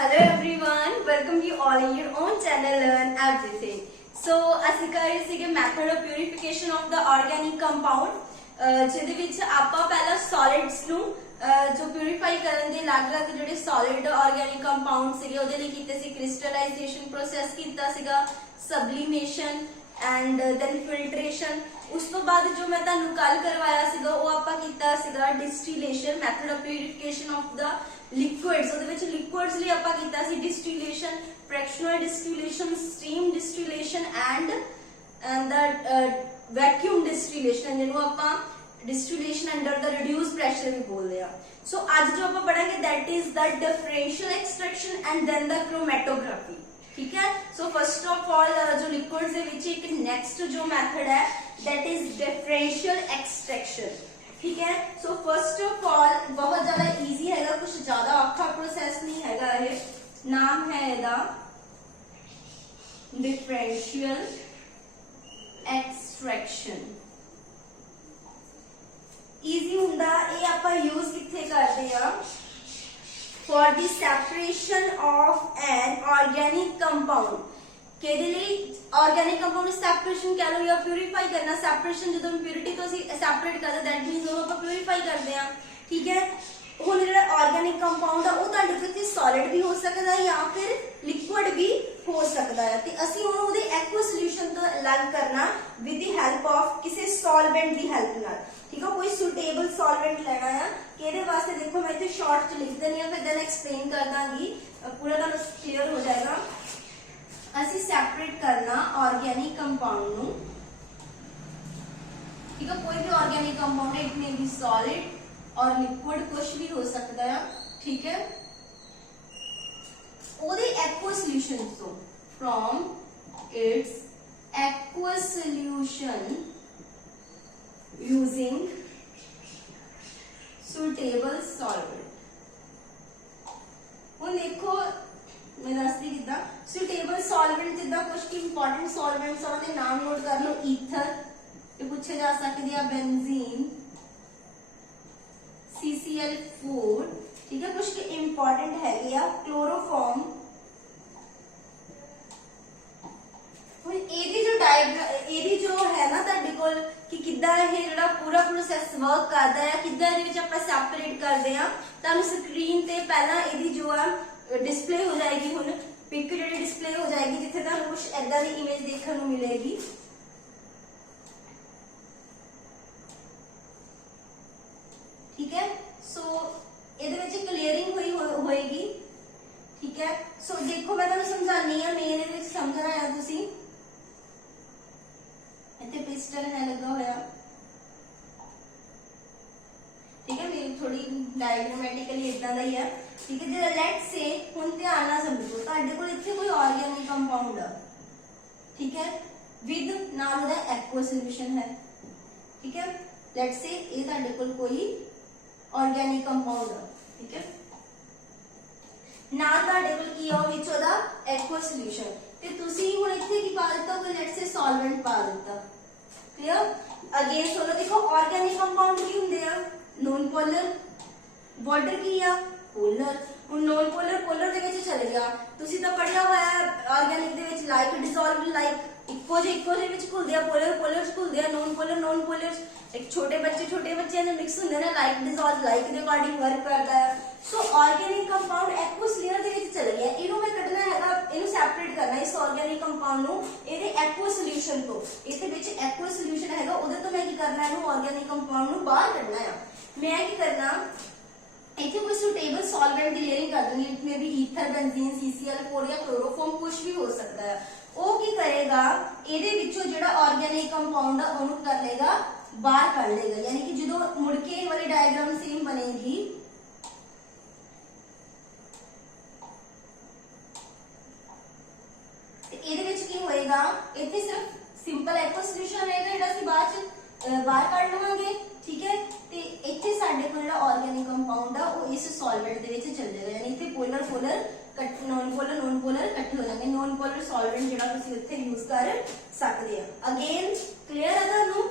Hello everyone, welcome you all in your own channel Learn Everything. So ਅਸੀਂ ਕਰ ਰਹੇ ਸੀਗੇ method of purification of the organic compound ਜਿਹਦੇ ਵਿੱਚ ਆਪਾਂ ਪਹਿਲਾਂ ਸੋਲਿਡਸ ਨੂੰ ਜੋ ਪਿਊਰੀਫਾਈ ਕਰਨ ਦੇ ਅਲੱਗ-ਅਲੱਗ ਜਿਹੜੇ ਸੋਲਿਡ ਆਰਗੈਨਿਕ ਕੰਪਾਊਂਡ ਸੀਗੇ ਉਹਦੇ ਲਈ ਕੀਤੇ ਸੀ ਕ੍ਰਿਸਟਲਾਈਜੇਸ਼ਨ ਪ੍ਰੋਸੈਸ ਕੀਤਾ ਸੀਗਾ, ਸਬਲੀਮੇਸ਼ਨ ਐਂਡ ਦੈਨ ਫਿਲਟਰੇਸ਼ਨ। ਉਸ ਤੋਂ ਬਾਅਦ ਜੋ ਮੈਂ ਤੁਹਾਨੂੰ ਕੱਲ ਕਰਵਾਇਆ ਸੀਗਾ ਉਹ ਆਪਾਂ ਕੀਤਾ ਸੀਗਾ distillation, method of purification of the liquids. ਉਹਦੇ ਵਿੱਚ ਲਿਕੁਇਡਸ ਲਈ ਆਪਾਂ ਕੀਤਾ ਸੀ distillation, fractional distillation, steam distillation and the vacuum distillation, ਜਿਹਨੂੰ ਆਪਾਂ distillation under the reduce pressure ਵੀ ਬੋਲਦੇ ਆ। ਸੋ ਅੱਜ ਜੋ ਆਪਾਂ ਪੜਾਂਗੇ that is the differential extraction and then the chromatography. ठीक है, सो फर्स्ट ऑफ ऑल जो लिक्विड्स ਦੇ ਵਿੱਚ ਇੱਕ ਨੈਕਸਟ ਜੋ ਮੈਥਡ ਹੈ that is differential extraction। ठीक है, सो फर्स्ट ऑफ ऑल बहुत ज्यादा इजी हैगा, कुछ ज्यादा औखा प्रोसेस नहीं हैगा। ये नाम है ਇਹਦਾ differential extraction। इजी ਹੁੰਦਾ ਇਹ ਆਪਾਂ ਯੂਜ਼ ਕਿੱਥੇ ਕਰਦੇ ਆ for the separation of an organic compound। ਕਿਹਦੇ ਲਈ organic compound separation ਕਹ ਲਓ ਜਾਂ purify ਕਰਨਾ। separation ਜਦੋਂ impurity ਤੋਂ ਅਸੀਂ separate ਕਰਦੇ that means ਉਹਨੂੰ ਆਪਾਂ purify ਕਰਦੇ ਆ। ਠੀਕ ਹੈ, ਹੁਣ ਜਿਹੜਾ organic compound ਆ ਉਹ ਤੁਹਾਡੇ ਕੋਲ solid ਵੀ ਹੋ ਸਕਦਾ ਹੈ ਜਾਂ ਫਿਰ liquid ਵੀ ਹੋ ਸਕਦਾ ਹੈ, ਤੇ ਅਸੀਂ ਉਹਨੂੰ ਉਹਦੇ aqueous solution ਤੋਂ ਅਲੱਗ ਕਰਨਾ with the help of ਕਿਸੇ solvent ਦੀ help ਨਾਲ। ठीक है, कोई सुटेबल सॉल्वेंट लेना है कि ਇਹਦੇ ਵਾਸਤੇ देखो मैं इतने शॉर्ट च लिख देनी है, फिर देन एक्सप्लेन कर दांगी, पूरा ਤੁਹਾਨੂੰ क्लियर हो जाएगा। ਅਸੀਂ सेपरेट करना ऑर्गेनिक कंपाउंड ਨੂੰ। ठीक है, कोई भी ऑर्गेनिक कंपाउंड है, इट मे बी सॉलिड और लिक्विड, कुछ भी हो सकता है। ठीक है, ਉਹਦੇ aqueous solution ਤੋਂ from its aqueous solution using suitable solvent। ਹੁਣ ਦੇਖੋ मैं ਦੱਸਦੀ ਕਿਦਾਂ suitable solvent, ਜਿੱਦਾਂ ਕੁਝ ਕੀ ਇੰਪੋਰਟੈਂਟ ਸੋਲਵੈਂਟਸ ਉਹਨਾਂ ਦੇ ਨਾਮ ਨੋਟ ਕਰ ਲਓ। ਈਥਰ ਇਹ ਪੁੱਛੇ ਜਾ ਸਕਦੇ ਆ, ਬੈਂਜ਼ੀਨ, CCl4। ਠੀਕ ਹੈ, ਕੁਝ ਕੀ ਇੰਪੋਰਟੈਂਟ ਹੈਗੇ ਆ, ਕਲੋਰੋਫਾਰਮ। ਹੁਣ ਇਹਦੀ ਜੋ ਡਾਇਗਰਾਮ, ਇਹਦੀ ਜੋ ਹੈ ਨਾ ਤੁਹਾਡੇ ਕੋਲ ਕਿ ਕਿੱਦਾਂ ਇਹ ਜਿਹੜਾ ਪੂਰਾ ਪ੍ਰੋਸੈਸ ਵਰਕ ਕਰਦਾ ਹੈ, ਕਿੱਦਾਂ ਇਹਦੇ ਵਿੱਚ ਆਪਾਂ ਸੈਪਰੇਟ ਕਰਦੇ ਆ, ਤੁਹਾਨੂੰ ਸਕਰੀਨ ਤੇ ਪਹਿਲਾਂ ਇਹਦੀ ਜੋ ਆ ਡਿਸਪਲੇ ਹੋ ਜਾਏਗੀ। ਹੁਣ ਪਿਕ ਜਿਹੜੀ ਡਿਸਪਲੇ ਹੋ ਜਾਏਗੀ ਜਿੱਥੇ ਤੁਹਾਨੂੰ ਕੁਝ ਐਦਾਂ ਦੀ ਇਮੇਜ ਦੇਖਣ ਨੂੰ ਮਿਲੇਗੀ। ਠੀਕ ਹੈ, ਸੋ ਇਹਦੇ ਵਿੱਚ ਕਲੀਅਰਿੰਗ ਹੋਏਗੀ। ਠੀਕ ਹੈ, ਸੋ ਦੇਖੋ ਮੈਂ ਤੁਹਾਨੂੰ ਸਮਝਾਣੀ ਆ, ਮੇਨ ਇਹਦੇ ਵਿੱਚ ਸਮਝਣਾ ਹੈ ਤੁਸੀਂ। ਇੱਥੇ ਪਿਸਟਨ ਹੈ ਲੱਗਾ ਹੋਇਆ। ਠੀਕ ਹੈ, ਮੇਰੀ ਥੋੜੀ ਡਾਇਗਰਾਮੈਟਿਕਲੀ ਇਦਾਂ ਦਾ ਹੀ ਹੈ। ਠੀਕ ਹੈ, ਜੇ ਲੈਟਸ ਸੇ ਹੁਣ ਧਿਆਨ ਨਾਲ ਸਮਝੋ, ਤੁਹਾਡੇ ਕੋਲ ਇੱਥੇ ਕੋਈ ਆਰਗੈਨਿਕ ਕੰਪਾਊਂਡ ਆ। ਠੀਕ ਹੈ, ਵਿਦ ਨਾਲ ਉਹਦਾ ਐਕੁਅਸ ਸੋਲੂਸ਼ਨ ਹੈ। ਠੀਕ ਹੈ, ਲੈਟਸ ਸੇ ਇਹ ਤੁਹਾਡੇ ਕੋਲ ਕੋਈ ਆਰਗੈਨਿਕ ਕੰਪਾਊਂਡ ਆ। ਠੀਕ ਹੈ, ਨਾਲ ਤੁਹਾਡੇ ਕੋਲ ਕੀ ਆ ਵਿੱਚ ਉਹਦਾ ਐਕੁਅਸ ਸੋਲੂਸ਼ਨ, ਤੇ ਤੁਸੀਂ ਹੁਣ ਇੱਥੇ ਕੀ ਪਾ ਦਿੱਤਾ, ਕੋਈ ਲੈਟਸ ਸੇ ਸੋਲਵੈਂਟ ਪਾ ਦਿੱਤਾ। ਕਲੀਅਰ, ਅਗੇਨ ਸੋਲੋ ਦੇਖੋ ਆਰਗੈਨਿਕ ਕੰਪਾਊਂਡ ਕੀ ਹੁੰਦੇ ਆ, ਨੋਨ ਪੋਲਰ, ਵਾਟਰ ਕੀ ਆ, ਪੋਲਰ। ਹੁਣ ਨੋਨ ਪੋਲਰ ਪੋਲਰ ਦੇ ਵਿੱਚ ਚਲੇ ਗਿਆ। ਤੁਸੀਂ ਤਾਂ ਪੜਿਆ ਹੋਇਆ ਆਰਗੈਨਿਕ ਦੇ ਵਿੱਚ ਲਾਈਕ ਡਿਸੋਲਵ ਲਾਈਕ ਇੱਕੋ ਜਿਹੇ ਵਿੱਚ ਘੁਲਦੇ ਆ, ਪੋਲਰ ਪੋਲਰ ਚ ਘੁਲਦੇ ਆ, ਨੋਨ ਪੋਲਰ ਇੱਕ ਛੋਟੇ ਬੱਚਿਆਂ ਦੇ ਮਿਕਸ ਹੁੰਦੇ ਨੇ, ਲਾਈਕ ਡਿਸੋਲਵ ਲਾਈਕ ਦੇ ਅਕੋਰਡਿੰਗ ਵਰਕ ਕਰਦਾ ਹੈ। ਸੋ ਆਰਗੈਨਿਕ ਕੰਪਾਊਂਡ ਐਕੁਅਸ ਲੇਅਰ ਦੇ ਵਿੱਚ ਚਲੇ ਗਿਆ। ਇਹਨੂੰ ਮੈਂ ਕੱਢਣਾ ਹੈਗਾ, ਇਹਨੂੰ ਸੈਪਰੇਟ ਕਰਨਾ ਇਸ ਆਰਗੈਨਿਕ ਕੰਪਾਊਂਡ ਨੂੰ ਇਹਦੇ ਐਕੁਅਸ ਸੋਲੂਸ਼ਨ ਤੋਂ। ਇਹਦੇ ਵਿੱਚ ਐਕੁਅਸ ਸੋਲੂਸ਼ਨ ਹੈਗਾ, ਉਹਦੇ ਤੋਂ ਮੈਂ ਕੀ ਕਰਨਾ, ਇਹਨੂੰ ਆਰਗੈਨਿਕ ਕੰਪਾਊਂਡ ਨੂੰ ਬਾਹਰ ਕੱਢਣਾ ਆ। ਮੈਂ ਕੀ ਕਰਨਾ, ਇੱਥੇ ਕੋਈ ਸੁਟੇਬਲ ਸੋਲਵੈਂਟ ਦੀ ਲੇਅਰਿੰਗ ਕਰ ਦੂੰਗੀ। It may be ether, ਬੈਂਜ਼ੀਨ, CCl4 ਜਾਂ ਕਲੋਰੋਫਾਰਮ, ਕੁਝ ਵੀ ਹੋ ਸਕਦਾ ਹੈ। ਉਹ ਕੀ ਕਰੇਗਾ, ਇਹਦੇ ਵਿੱਚੋਂ ਜਿਹੜਾ ਆਰਗੈਨਿਕ ਕੰਪਾਊਂਡ ਆ ਉਹਨੂੰ ਕਰ ਲੇਗਾ ਬਾਹਰ ਕੱਢ ਲੇਗਾ। ਯਾਨੀ ਕਿ ਜਦੋਂ ਮੁੜ ਕੇ ਇਹ ਵਾਲੀ ਡਾਇਗਰਾਮ ਸੇਮ ਬਣੇਗੀ, ਤੇ ਇਹਦੇ ਵਿੱਚ ਕੀ ਹੋਏਗਾ, ਇੱਥੇ ਸਿਰਫ ਸਿੰਪਲ ਐਕੁਅਸ ਸੋਲੂਸ਼ਨ ਰਹੇਗਾ ਜਿਹੜਾ ਅਸੀਂ ਬਾਹਰ ਕੱਢ ਲਵਾਂਗੇ। ਠੀਕ ਹੈ, ਤੇ ਇੱਥੇ ਸਾਡੇ ਕੋਲ ਜਿਹੜਾ ਆਰਗੈਨਿਕ ਕੰਪਾਊਂਡ ਆ ਉਹ ਇਸ ਸੋਲਵੈਂਟ ਦੇ ਵਿੱਚ ਚੱਲ ਜਾਏਗਾ। ਯਾਨੀ ਇੱਥੇ ਪੋਲਰ ਨੋਨ ਪੋਲਰ ਇਕੱਠੇ ਹੋ ਜਾਣਗੇ। ਨੋਨ ਪੋਲਰ ਸੋਲਵੈਂਟ ਜਿਹੜਾ ਤੁਸੀਂ ਉੱਥੇ ਯੂਜ਼ ਕਰ ਸਕਦੇ ਆ। ਅਗੇਨ ਕਲੀਅਰ ਹੈ ਤੁਹਾਨੂੰ?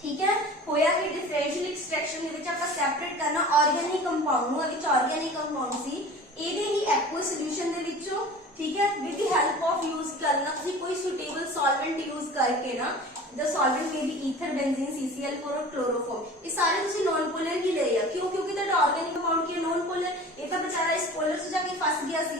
ठीक है, होया कि डिफरेंशियल एक्सट्रैक्शन ਦੇ ਵਿੱਚ ਆਪਾਂ ਸੈਪਰੇਟ ਕਰਨਾ ਆਰਗੈਨਿਕ ਕੰਪਾਊਂਡ ਨੂੰ। ਵਿੱਚ ਆਰਗੈਨਿਕ ਕੰਪਾਊਂਡ ਸੀ ਇਹਦੇ ਹੀ ਐਕੁਅਸ ਸੋਲੂਸ਼ਨ ਦੇ ਵਿੱਚੋਂ, ਠੀਕ ਹੈ, with the help of use ਕਰਨਾ ਤੁਸੀਂ ਕੋਈ ਸੁਟੇਬਲ ਸੋਲਵੈਂਟ ਯੂਜ਼ ਕਰਕੇ ਨਾ, the solvent may be ether, benzene, CCl4 और chloroform, ये सारे ਤੁਸੀਂ नॉन पोलर ही ਲਏ ਆ। क्यों? क्योंकि ਤੁਹਾਡਾ ਆਰਗੈਨਿਕ ਕੰਪਾਊਂਡ ਕੀ ਨॉन पोलर, ਇਹ ਤਾਂ ਵਿਚਾਰਾ ਇਸ ਪੋਲਰ 'ਚ ਜਾ ਕੇ ਫਸ ਗਿਆ ਸੀ,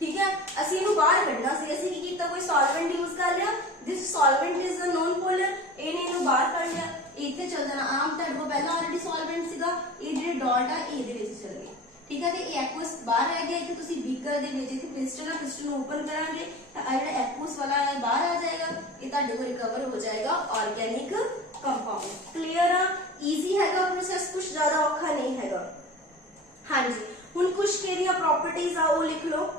ਠੀਕ ਹੈ। ਅਸੀਂ ਇਹਨੂੰ ਬਾਹਰ ਕੱਢਣਾ ਸੀ, ਅਸੀਂ ਕੀ ਕੀਤਾ, ਕੋਈ ਸੋਲਵੈਂਟ ਯੂਜ਼ ਕਰ ਲਿਆ, ਦਿਸ ਸੋਲਵੈਂਟ ਇਜ਼ ਅ ਨॉन पोलर, ਇਹਨੇ ਇਹਨੂੰ ਬਾਹਰ ਕੱਢ ਲਿਆ, ਇੱਥੇ ਚੱਲ ਜਾਣਾ। ਆਮ ਤੁਹਾਡੇ ਕੋਲ ਪਹਿਲਾਂ ਆਲਰੇਡੀ ਸੋਲਵੈਂਟ ਸੀਗਾ, ਇਹ ਜਿਹੜੇ ਡਾਟ ਆ ਇਹਦੇ ਵਿੱਚ ਚਲ ਗਏ, ਠੀਕ ਹੈ। ਤੇ ਇਹ ਐਕੁਅਸ ਬਾਹਰ ਰਹਿ ਗਿਆ, ਇੱਥੇ ਤੁਸੀਂ ਬੀਕਰ ਦੇ ਵਿੱਚ ਇੱਥੇ ਪਿਸਟਨ ਆ, ਪਿਸਟਨ ਨੂੰ ਓਪਨ ਕਰਾਂਗੇ ਤਾਂ ਆ ਜਿਹੜਾ ਐਕੁਅਸ ਵਾਲਾ ਹੈ ਬਾਹਰ ਆ ਜਾਏਗਾ, ਇਹ ਤੁਹਾਡੇ ਕੋਲ ਰਿਕਵਰ ਹੋ ਜਾਏਗਾ ਆਰਗੈਨਿਕ ਕੰਪਾਊਂਡ। ਕਲੀਅਰ ਆ, ਈਜ਼ੀ ਹੈਗਾ ਪ੍ਰੋਸੈਸ, ਕੁਝ ਜ਼ਿਆਦਾ ਔਖਾ ਨਹੀਂ ਹੈਗਾ। ਹਾਂਜੀ, ਹੁਣ ਕੁਝ ਕਿਹੜੀਆਂ ਪ੍ਰੋਪਰਟੀਜ਼ ਆ ਉਹ ਲਿਖ ਲਓ,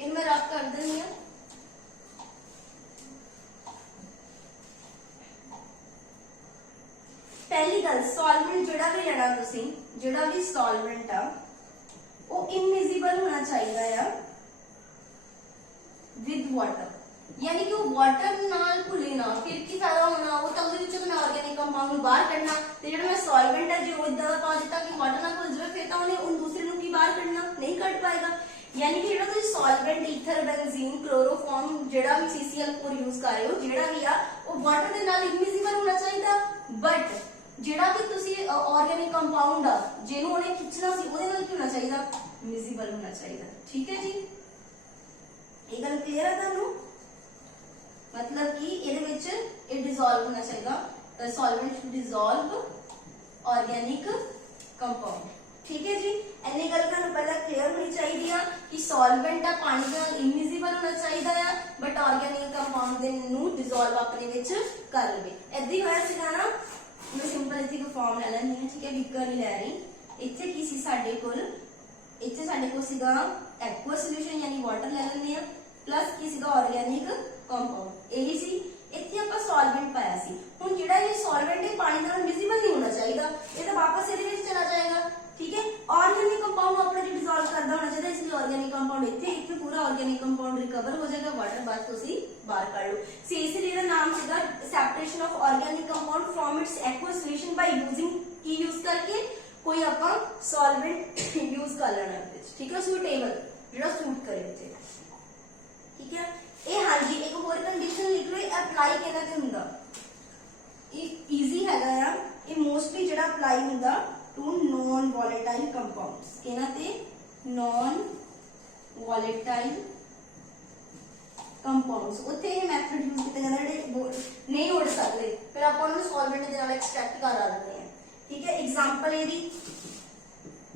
ਇਹ ਮੈਂ ਰੱਖ ਕਰ ਦਿੰਦੀ ਹਾਂ। पहली गल, सॉल्वेंट ਜਿਹੜਾ ਵੀ ਲੈਣਾ ਤੁਸੀਂ, ਜਿਹੜਾ ਵੀ सॉल्वेंट ਆ ਉਹ इनविजिबल होना चाहिए आ विद वाटर, यानी कि वो वाटर ਨਾਲ ਘੁਲੇ ਨਾ, ਫਿਰ ਕੀ ਫਾਇਦਾ ਹੋਣਾ, ਉਹ ਤਾਂ ਉਹਦੇ ਵਿੱਚੋਂ ਮੈਂ ਆਰਗੈਨਿਕ ਕੰਪਾਊਂਡ ਨੂੰ ਬਾਹਰ ਕੱਢਣਾ, ਤੇ ਜਿਹੜਾ ਮੈਂ ਸੋਲਵੈਂਟ ਹੈ ਜੇ ਉਹ ਇਦਾਂ ਦਾ ਪਾ ਦਿੱਤਾ ਕਿ ਵਾਟਰ ਨਾਲ ਘੁਲ ਜਾਵੇ, ਫਿਰ ਤਾਂ ਉਹਨੇ ਉਹ ਦੂਸਰੇ ਨੂੰ ਕੀ ਬਾਹਰ ਕੱਢਣਾ, ਨਹੀਂ ਕੱਢ ਪਾਏਗਾ। यानी कि ਜਿਹੜਾ ਤੁਸੀਂ ਸੋਲਵੈਂਟ ਈਥਰ, ਬੈਂਜ਼ੀਨ, ਕਲੋਰੋਫਾਰਮ, ਜਿਹੜਾ ਵੀ CCl4 ਯੂਜ਼ ਕਰ ਰਹੇ ਹੋ, ਜਿਹੜਾ ਵੀ ਆ ਉਹ ਵਾਟਰ ਦੇ ਨਾਲ ਇਨਵਿजिबल ਹੋਣਾ ਚਾਹੀਦਾ। ਬਟ ਜਿਹੜਾ ਵੀ ਤੁਸੀਂ ਆਰਗੈਨਿਕ ਕੰਪਾਊਂਡ ਆ ਜਿਹਨੂੰ ਉਹਨੇ ਖਿੱਚਣਾ ਸੀ, ਉਹਦੇ ਨਾਲ ਕੀ ਹੋਣਾ ਚਾਹੀਦਾ, ਵਿਜ਼ੀਬਲ ਹੋਣਾ ਚਾਹੀਦਾ, ਠੀਕ ਹੈ ਜੀ। ਇਹ ਗੱਲ ਕਲੀਅਰ ਹੈ ਤੁਹਾਨੂੰ, मतलब कि ਇਹਦੇ ਵਿੱਚ ਇਹ ਡਿਸੋਲਵ ਹੋਣਾ ਚਾਹੀਦਾ, the solvent should dissolve organic compound, ठीक है जी। ਇੰਨੀ ਗੱਲ ਤੁਹਾਨੂੰ ਪਹਿਲਾਂ ਕਲੀਅਰ ਹੋਣੀ ਚਾਹੀਦੀ ਆ ਕਿ ਸੋਲਵੈਂਟ ਆ ਪਾਣੀ ਦੇ ਨਾਲ ਇਨਵਿਜ਼ੀਬਲ ਹੋਣਾ ਚਾਹੀਦਾ ਆ, ਬਟ ਆਰਗੈਨਿਕ ਕੰਪਾਊਂਡ ਦੇ ਨੂੰ ਡਿਸੋਲਵ ਆਪਣੇ ਵਿੱਚ ਕਰ ਲਵੇ। ਏਦਾਂ ਹੀ ਹੋਇਆ ਸੀਗਾ ਨਾ, ਮੈਂ ਸਿੰਪਲ ਇੱਥੇ ਇੱਕ ਫਾਰਮ ਲੈ ਲੈਂਦੀ ਹਾਂ, ਠੀਕ ਹੈ, ਬੀਕਰ ਨਹੀਂ ਲੈ ਰਹੀ। ਇੱਥੇ ਕੀ ਸੀ ਸਾਡੇ ਕੋਲ, ਇੱਥੇ ਸਾਡੇ ਕੋਲ ਸੀਗਾ ਐਕੁਅਸ ਸੋਲੂਸ਼ਨ ਯਾਨੀ ਵਾਟਰ ਲੈ ਲੈਂਦੇ ਆ, ਪਲੱਸ ਕੀ ਸੀਗਾ ਆਰਗੈਨਿਕ ਕੰਪਾਊਂਡ, ਇਹੀ ਸੀ। ਇੱਥੇ ਆਪਾਂ ਸੋਲਵੈਂਟ ਪਾਇਆ ਸੀ। ਹੁਣ ਜਿਹੜਾ ਇਹ ਸੋਲਵੈਂਟ ਹੈ ਪਾਣੀ ਨਾਲ ਵਿਜ਼ੀਬਲ ਨਹੀਂ ਹੋਣਾ ਚਾਹੀਦਾ, ਇਹ ਤਾਂ ਵਾਪਸ ਇਹਦੇ ਵਿੱਚ ਚਲਾ ਜਾਏਗਾ, ठीक है। ऑर्गेनिक कंपाउंड अपने जो डिसॉल्व करना होना चाहिए, इसलिए ऑर्गेनिक कंपाउंड इतने पूरा ऑर्गेनिक कंपाउंड रिकवर हो जाएगा, वाटर बाद तुसी बाहर कर लो। सो इसलिए इसका नाम सीगा separation of organic compound from its aqueous solution by using की यूज करके कोई अपन सॉल्वेंट यूज कर लेना है, ठीक है, सूटेबल जेड़ा सूट करे इथे, ठीक है। ए हां जी एक और कंडीशन लिख लो, अप्लाई केना ते हुंदा, ये इजी हैगा यार, ये मोस्टली जेड़ा अप्लाई हुंदा टू नॉन वॉलेटाइल कंपाउंड्स, कहना ते नॉन वॉलेटाइल कंपाउंड्स, उत्थे ये मेथड यूज किया जाता है जेडे नहीं उड़ सकते, फिर आप उन्हें सॉल्वेंट दे नाल एक्सट्रैक्ट कर लेते हैं, ठीक है। एग्जांपल एदी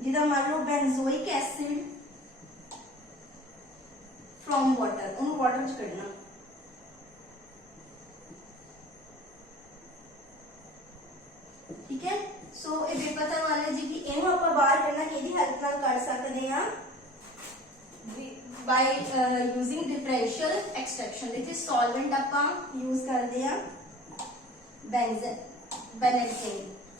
जिदा मान लो बेंजोइक एसिड फ्रॉम वाटर, उन्हें वाटर च कढना, ठीक है। सो ये बेपता वाले जी कि ਇਹਨੂੰ ਆਪਾਂ ਬਾਹਰ ਕਰਨਾ ਕਿਹਦੀ ਹੈਲਪ ਨਾਲ ਕਰ ਸਕਦੇ ਆ, ਬਾय यूजिंग डिफरेंशियल एक्सट्रैक्शन। देखिए सॉल्वेंट ਆਪਾਂ यूज ਕਰਦੇ ਆ बेंजीन,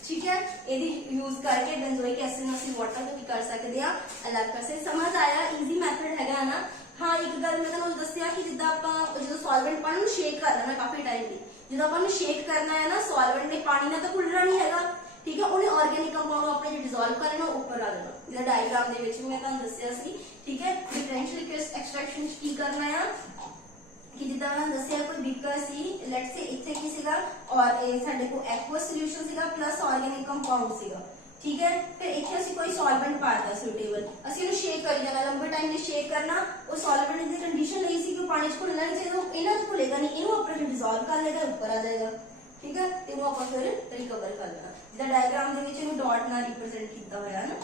ठीक है, ਇਹਦੀ यूज करके बेंजोइक एसिड ਨਾਲ ਅਸੀਂ ਵਾਟਰ ਨੂੰ ਕੀ ਕਰ ਸਕਦੇ ਆ, ਅਲੱਗ ਕਰ ਸਕਦੇ। ਸਮਝ ਆਇਆ, ਈਜ਼ੀ ਮੈਥਡ ਹੈਗਾ ਨਾ। ਹਾਂ ਇੱਕ ਗੱਲ ਮੈਂ ਤੁਹਾਨੂੰ ਦੱਸਿਆ ਕਿ ਜਿੱਦਾਂ ਆਪਾਂ ਜਦੋਂ ਸੋਲਵੈਂਟ ਪਾਣੀ ਨੂੰ ਸ਼ੇਕ ਕਰ ਲੈਣਾ ਕਾਫੀ ਟਾਈਮ ਲਈ, ਜਦੋਂ ਆਪਾਂ ਨੂੰ ਸ਼ੇਕ ਕਰਨਾ ਹੈ ਨਾ, ਸੋਲਵੈਂਟ ਨੇ ਪਾਣੀ ਨਾਲ ਤਾਂ ਘੁਲਣਾ ਨਹੀਂ ਹੈਗਾ, ठीक है, उन्हें ऑर्गेनिक कंपाउंड अपने जो डिसॉल्व कर लेना ऊपर आ जाना, जिदा डायग्राम दे विच मैं ਤੁਹਾਨੂੰ ਦੱਸਿਆ ਸੀ, ठीक है। डिफरेंशियल एक्सट्रैक्शन की करना है कि जिदा मैं ਦੱਸਿਆ कोई बीकर सी, लेट्स से ਇੱਥੇ ਕੀ ਸੀਗਾ और ਇਹ ਸਾਡੇ ਕੋਲ एक्वस सॉल्यूशन ਸੀਗਾ प्लस ऑर्गेनिक कंपाउंड ਸੀਗਾ, ठीक है। फिर ਇੱਥੇ ਅਸੀਂ ਕੋਈ सॉल्वेंट ਪਾਤਾ सूटेबल, ਅਸੀਂ ਇਹਨੂੰ ਸ਼ੇਕ ਕਰੀ ਜਾਣਾ, ਲੰਬੇ ਟਾਈਮ ਲਈ ਸ਼ੇਕ ਕਰਨਾ। ਉਹ सॉल्वेंट ਦੀ ਕੰਡੀਸ਼ਨ ਲਈ ਸੀ ਕਿ ਪਾਣੀ ਚ ਘੁਲਣਾ ਨਹੀਂ ਚਾਹੀਦਾ, ਇਹਨਾਂ ਚ ਘੁਲੇਗਾ ਨਹੀਂ, ਇਹਨੂੰ ਆਪਣੇ ਡਿਸੋल्व ਕਰ ਲੇਗਾ, ਉੱਪਰ ਆ ਜਾਏਗਾ, ठीक है। ਤੇ ਇਹਨੂੰ ਆਪਾਂ ਫਿਰ ਰਿਕਵਰ ਕਰ ਲੈਣਾ, ਜਿਦਾ ਡਾਇਗਰਾਮ ਦੇ ਵਿੱਚ ਇਹਨੂੰ ਡਾਟ ਨਾਲ ਰਿਪਰੈਜ਼ੈਂਟ ਕੀਤਾ ਹੋਇਆ ਹੈ ਨਾ,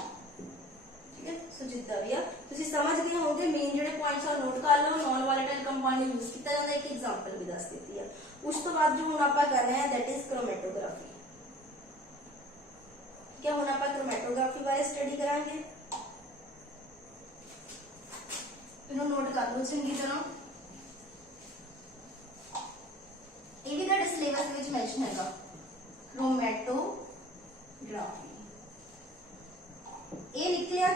ठीक है। सो ਜਿੱਦਾਂ ਵੀ ਆ ਤੁਸੀਂ ਸਮਝ ਗਏ ਹੋਵੋਗੇ, ਮੇਨ ਜਿਹੜੇ ਪੁਆਇੰਟਸ ਆ ਨੋਟ ਕਰ ਲਓ। ਨॉन ਵੋਲੇਟਾਈਲ ਕੰਪਾਊਂਡ ਯੂਜ਼ ਕੀਤਾ ਜਾਂਦਾ, ਇੱਕ ਐਗਜ਼ਾਮਪਲ ਵੀ ਦੱਸ ਦਿੱਤੀ ਆ। ਉਸ ਤੋਂ ਬਾਅਦ ਜੋ ਹੁਣ ਆਪਾਂ ਕਰ ਰਹੇ ਹਾਂ ਦੈਟ ਇਜ਼ ਕ੍ਰੋਮੈਟੋਗ੍ਰਾਫੀ, ठीक है। ਹੁਣ ਆਪਾਂ ਕ੍ਰੋਮੈਟੋਗ੍ਰਾਫੀ ਬਾਰੇ ਸਟੱਡੀ ਕਰਾਂਗੇ, ਇਹਨੂੰ ਨੋਟ ਕਰ ਲਓ ਚੰਗੀ ਤਰ੍ਹਾਂ। ਇਹ ਵੀ ਤੁਹਾਡੇ ਸਿਲੇਬਸ ਦੇ ਵਿੱਚ ਮੈਂਸ਼ਨ ਹੈਗਾ, क्रोमैटोग्राफी। ये लिख लिया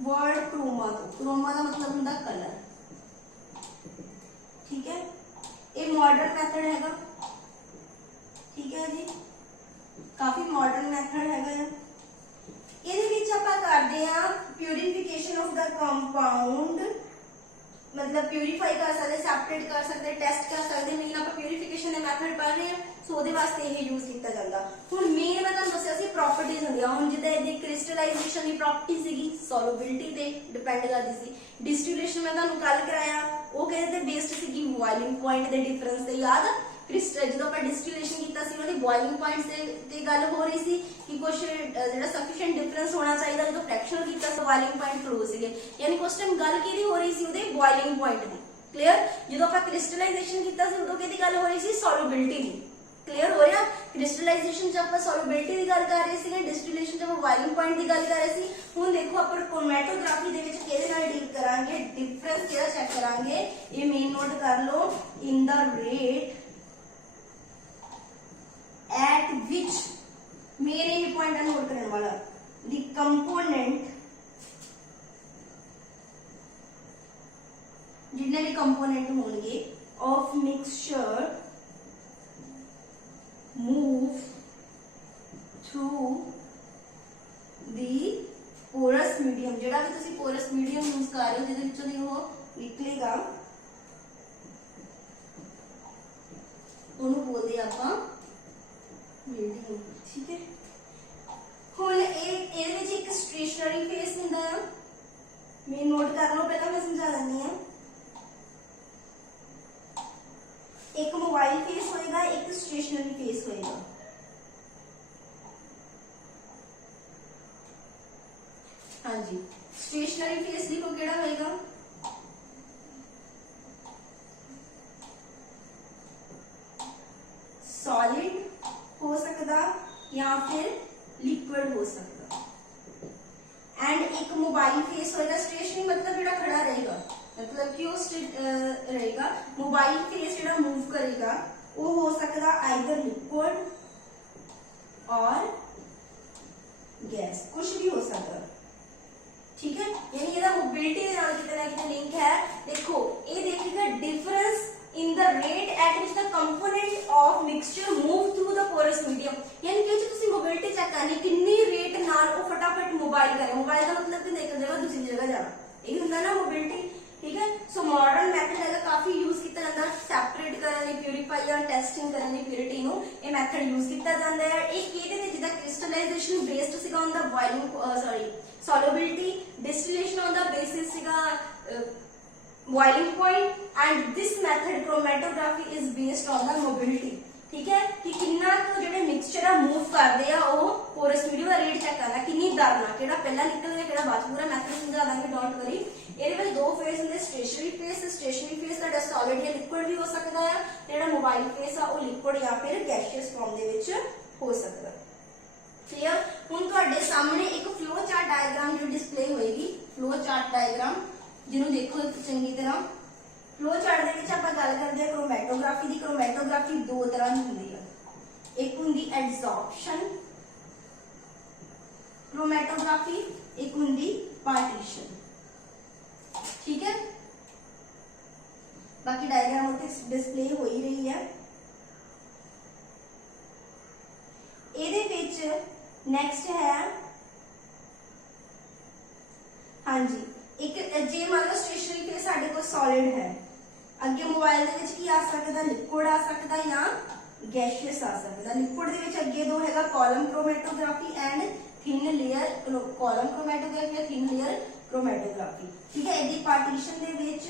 वर्ड क्रोमा, तो क्रोमा का मतलब होता कलर, ठीक है। ये मॉडर्न मेथड हैगा, ठीक है जी, काफी मॉडर्न मेथड हैगा, ਇਹਦੇ ਵਿੱਚ ਆਪਾਂ ਕਰਦੇ ਆ ਪਿਊਰੀਫਿਕੇਸ਼ਨ ਆਫ ਦਾ ਕੰਪਾਊਂਡ, मतलब प्यूरीफाई कर सकते, सैपरेट कर सकते, टेस्ट कर सकते। मेन आप प्यूरीफिकेशन के मैथड पढ़ रहे हैं, सो ਉਹਦੇ ਵਾਸਤੇ ਇਹ यूज किया जाता। ਹੁਣ ਮੇਨ ਮੈਂ ਤੁਹਾਨੂੰ ਦੱਸਿਆ ਸੀ ਪ੍ਰੋਪਰਟੀਜ਼ ਹੁੰਦੀਆਂ। ਹੁਣ ਜਿੱਦਾਂ ਇਹਦੀ ਕ੍ਰਿਸਟਲਾਈਜੇਸ਼ਨ ਦੀ ਪ੍ਰੋਪਰਟੀ ਸੀਗੀ ਸੋਲੂਬਿਲਿਟੀ ਤੇ ਡਿਪੈਂਡ ਕਰਦੀ ਸੀ। ਡਿਸਟਿਲੇਸ਼ਨ ਮੈਂ ਤੁਹਾਨੂੰ ਕੱਲ ਕਰਾਇਆ, ਉਹ ਕਹਿੰਦੇ ਤੇ ਬੇਸਡ ਸੀਗੀ ਬੋਇਲਿੰਗ ਪੁਆਇੰਟ ਦੇ ਡਿਫਰੈਂਸ ਤੇ। ਯਾਦ ਕ੍ਰਿਸਟਲ ਜਦੋਂ ਆਪਾਂ ਡਿਸਟਿਲੇਸ਼ਨ ਕੀਤਾ ਸੀ ਉਹਦੀ ਬੋਇਲਿੰਗ ਪੁਆਇੰਟਸ ਤੇ ਗੱਲ ਹੋ ਰਹੀ ਸੀ ਕਿ ਕੁਝ ਜਿਹੜਾ ਸਫੀਸ਼ੀਐਂਟ ਡਿਫਰੈਂਸ ਹੋਣਾ ਚਾਹੀਦਾ। ਜਦੋਂ ਫ੍ਰੈਕਸ਼ਨਲ ਕੀਤਾ ਸੀ ਬੋਇਲਿੰਗ ਪੁਆਇੰਟ ਕਲੋਜ਼ ਸੀਗੇ, ਯਾਨੀ ਕੁਝ ਟਾਈਮ ਗੱਲ ਕਿਹਦੀ ਹੋ ਰਹੀ ਸੀ ਉਹਦੇ ਬੋਇਲਿੰਗ ਪੁਆਇੰਟ ਦੀ। ਕਲੀਅਰ? ਜਦੋਂ ਆਪਾਂ ਕ੍ਰਿਸਟਲਾਈਜੇਸ਼ਨ ਕੀਤਾ ਸੀ ਉਦੋਂ ਕਿਹਦੀ ਗੱਲ ਹੋ ਰਹੀ ਸੀ? ਸੋਲੂਬਿਲਿਟੀ ਦੀ। क्लियर हो रहा? क्रिस्टलाइजेशन जब आप सॉल्युबिलिटी की गल कर रहे थे, डिस्टिलेशन जब बॉइलिंग पॉइंट की गल कर रहे थे। हुण देखो आप क्रोमैटोग्राफी दे विच किहदे नाल डील करांगे, डिफरेंस किहड़ा चेक करांगे, ये मेन नोट कर लो। In the rate at which, main ये पॉइंट नोट करने वाला, द कंपोनेंट, जितने भी कंपोनेंट होंगे of mixture move through the porous medium। ਜਿਹੜਾ ਵੀ ਤੁਸੀਂ porous medium यूज कर रहे हो ਜਿਹਦੇ ਵਿੱਚੋਂ ਦੀ ਉਹ ਨਿਕਲੇਗਾ ਉਹਨੂੰ ਬੋਲਦੇ ਆਪਾਂ medium। ਠੀਕ ਹੈ? ਹੁਣ ਇਹਦੇ ਵਿੱਚ ਇੱਕ ਸਟੇਸ਼ਨਰੀ ਫੇਸ ਹੁੰਦਾ ਹੈ, ਮੇਨ ਨੋਟ ਕਰ ਲਓ। ਪਹਿਲਾਂ ਮੈਂ ਸਮਝਾ ਦਿੰਦੀ ਹਾਂ। एक मोबाइल फेस होएगा, एक स्टेशनरी फेस होएगा। हाँ जी, स्टेशनरी फेस लिखो केड़ा होएगा? सॉलिड हो सकता या फिर लिक्विड हो सकता। एंड एक मोबाइल फेस होएगा, स्टेशनरी मतलब जेड़ा खड़ा रहेगा, मतलब कि रहेगा। मोबाइल फेस जो मूव करेगा वो हो सकता आइदर लिक्विड और गैस, कुछ भी हो सकता। ठीक है? यानी ये मोबिलिटी के नाल कितना ना कितना लिंक है। देखो ये देखिएगा difference in the rate at which the component of mixture move through the porous medium. यानी कि जो तुसी मोबिलिटी चेक करनी कितनी रेट नाल वो फटाफट मोबाइल करे। मोबाइल का मतलब कि एक जगह दूसरी जगह जाना, यही होता ना मोबिलिटी। ठीक है? सो मॉडर्न मैथड है काफी यूज किया जाता है सैपरेट करने, प्यूरीफाई और टेस्टिंग करने प्यूरिटी नु ये मेथड यूज किया जाता है। एक ਇਹਦੇ ਵਿੱਚ ਜਿੱਦਾਂ ਕ੍ਰਿਸਟਲਾਈਜੇਸ਼ਨ ਬੇਸਡ ਸੀਗਾ on the boiling solubility, distillation on the basis ਸੀਗਾ boiling point, and this method chromatography is based on the mobility। ठीक है? कि कितना तो ਜਿਹੜੇ ਮਿਕਸਚਰ ਆ ਮੂਵ ਕਰਦੇ ਆ ਉਹ ਪੋਰਸ ਮੀਡੀਅਮ ਦਾ ਰੇਟ ਚੈੱਕ ਕਰਨਾ ਕਿੰਨੀ ਦਰ ਨਾਲ, ਕਿਹੜਾ ਪਹਿਲਾਂ ਨਿਕਲੇਗਾ ਕਿਹੜਾ ਬਾਅਦ। ਪੂਰਾ ਮੈਥਡ ਸਮਝਾ ਦਾਂਗੇ, ਡੋਂਟ ਵਰੀ। ਇਹਦੇ ਵਿੱਚ ਦੋ ਫੇਸ ਹੁੰਦੇ, ਸਟੇਸ਼ਨਰੀ ਫੇਸ ਤੁਹਾਡਾ ਸੋਲਿਡ ਜਾਂ ਲਿਕੁਇਡ ਵੀ ਹੋ ਸਕਦਾ ਹੈ, ਜਿਹੜਾ ਮੋਬਾਈਲ ਫੇਸ ਆ ਉਹ ਲਿਕੁਇਡ ਜਾਂ ਫਿਰ ਗੈਸੀਅਸ ਫਾਰਮ ਦੇ ਵਿੱਚ ਹੋ ਸਕਦਾ। ਕਲੀਅਰ? ਹੁਣ ਤੁਹਾਡੇ ਸਾਹਮਣੇ ਇੱਕ ਫਲੋ ਚਾਰਟ ਡਾਇਗਰਾਮ ਜੋ ਡਿਸਪਲੇ ਹੋਏਗੀ, ਫਲੋ ਚਾਰਟ ਡਾਇਗਰਾਮ ਜਿਹਨੂੰ ਦੇਖੋ ਚੰਗੀ ਤਰ੍ਹਾਂ। ਫਲੋ ਚਾਰਟ ਦੇ ਵਿੱਚ ਆਪਾਂ ਗੱਲ ਕਰਦੇ ਹਾਂ ਕ੍ਰੋਮੈਟੋਗ੍ਰਾਫੀ ਦੀ। ਕ੍ਰੋਮੈਟੋਗ੍ਰਾਫੀ ਦੋ ਤਰ੍ਹਾਂ ਦੀ ਹੁੰਦੀ ਹੈ, ਇੱਕ ਹੁੰਦੀ ਐਡਜ਼ੌਰਪਸ਼ਨ क्रोमैटोग्राफी, एक हुंदी पार्टीशन। ठीक है? बाकी डायग्राम उत्ते डिस्प्ले हो ही रही है। ਇਹਦੇ ਵਿੱਚ नेक्स्ट है हाँ जी, एक जे मान लो स्टेशनरी फेस साडे कोल सॉलिड है, अगे मोबाइल दे विच की आ सकदा, लिक्विड आ सकदा या गैसियस आ सकदा। लिक्विड दे विच अगे दो हैगा column chromatography and thin layer column chromatography या थिन लेयर क्रोमैटोग्राफी। ठीक है? इहदी पार्टीशन दे विच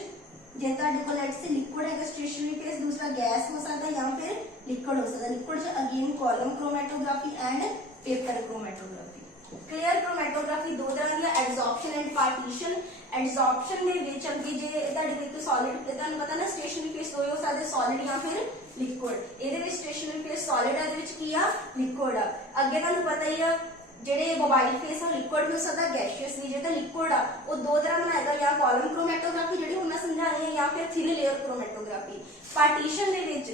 जे तुहाडे कोल लेट्स से लिक्विड है स्टेशनरी फेस, दूसरा गैस हो सकता या फिर लिक्विड हो सकता। लिक्विड च again column chromatography and paper chromatography. Clear? Chromatography दो तरह की है, एडजॉर्प्शन एंड पार्टीशन। एडजॉर्प्शन दे विच अगे जे तुहाडे कोल इक सॉलिड, तुहानू पता ना स्टेशनरी फेस दो हो सकदे, सॉलिड या फिर लिक्विड। इहदे विच स्टेशनरी फेस सॉलिड है, इहदे विच की आ लिक्विड आ। अगे तुहानू पता ही है ਜਿਹੜੇ मोबाइल फेस आ लिक्विड भी हो सकता, गैसियस भी। जेड़ा लिक्विड आ वो दो तरह बनाएगा, या कॉलम क्रोमैटोग्राफी ਜਿਹੜੀ ਹੁਣ ਮੈਂ ਸਮਝਾ ਰਹੀ ਹਾਂ, या फिर थिन लेयर क्रोमैटोग्राफी। पार्टीशन ਦੇ ਵਿੱਚ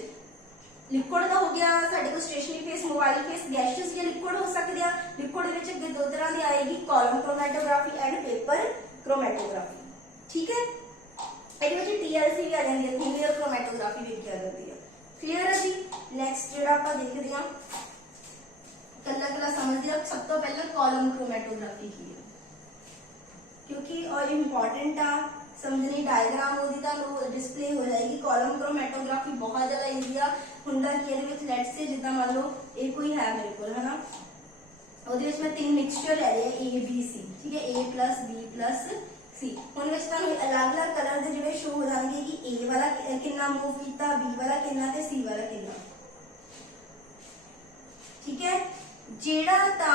लिक्विड ਦਾ ਹੋ ਗਿਆ ਸਾਡੇ ਕੋਲ stationary phase, mobile phase gaseous ਜਾਂ लिक्विड हो सकते हैं। लिक्विड ਦੇ ਵਿੱਚ ਅੱਗੇ ਦੋ ਤਰ੍ਹਾਂ ਦੀ ਆਏਗੀ, column chromatography and paper chromatography. ठीक है? ਇਹਦੇ ਵਿੱਚ TLC ਵੀ ਆ ਜਾਂਦੀ ਹੈ, थिन लेयर क्रोमैटोग्राफी ਵੀ ਕਿਹਾ ਜਾਂਦੀ ਹੈ। क्लियर है जी? नेक्स्ट ਜਿਹੜਾ ਆਪਾਂ ਦੇਖਦੇ ਹਾਂ कला कला समझ लिया। सब तो पहले कॉलम क्रोमैटोग्राफी की है, क्योंकि और इंपॉर्टेंट आ समझने डायग्राम ਉਹਦੀ ਤੁਹਾਨੂੰ ਡਿਸਪਲੇ ਹੋ ਜਾਏਗੀ। ਕਾਲਮ ਕ੍ਰੋਮੈਟੋਗ੍ਰਾਫੀ ਬਹੁਤ ਜ਼ਿਆਦਾ ਈਜ਼ੀ ਆ। ਹੁੰਦਾ ਕਿ ਇਹਦੇ ਵਿੱਚ ਲੈਟਸ ਸੇ ਜਿੱਦਾਂ ਮੰਨ ਲਓ ਇਹ ਕੋਈ ਹੈ ਮੇਰੇ ਕੋਲ ਹੈ ਨਾ, ਉਹਦੇ ਵਿੱਚ ਮੈਂ ਤਿੰਨ ਮਿਕਸਚਰ ਲੈ ਲਿਆ A B C, ਠੀਕ ਹੈ, A plus B plus C। ਹੁਣ ਵਿੱਚ ਤੁਹਾਨੂੰ ਅਲੱਗ-ਅਲੱਗ ਕਲਰ ਦੇ ਜਿਹੜੇ ਸ਼ੋ ਹੋ ਜਾਣਗੇ ਕਿ A ਵਾਲਾ ਕਿੰਨਾ ਮੂਵ ਕੀਤਾ, B ਵਾਲਾ ਕਿੰਨਾ ਤੇ C ਵਾਲਾ ਕਿੰਨਾ, ठीक है। जेड़ा ता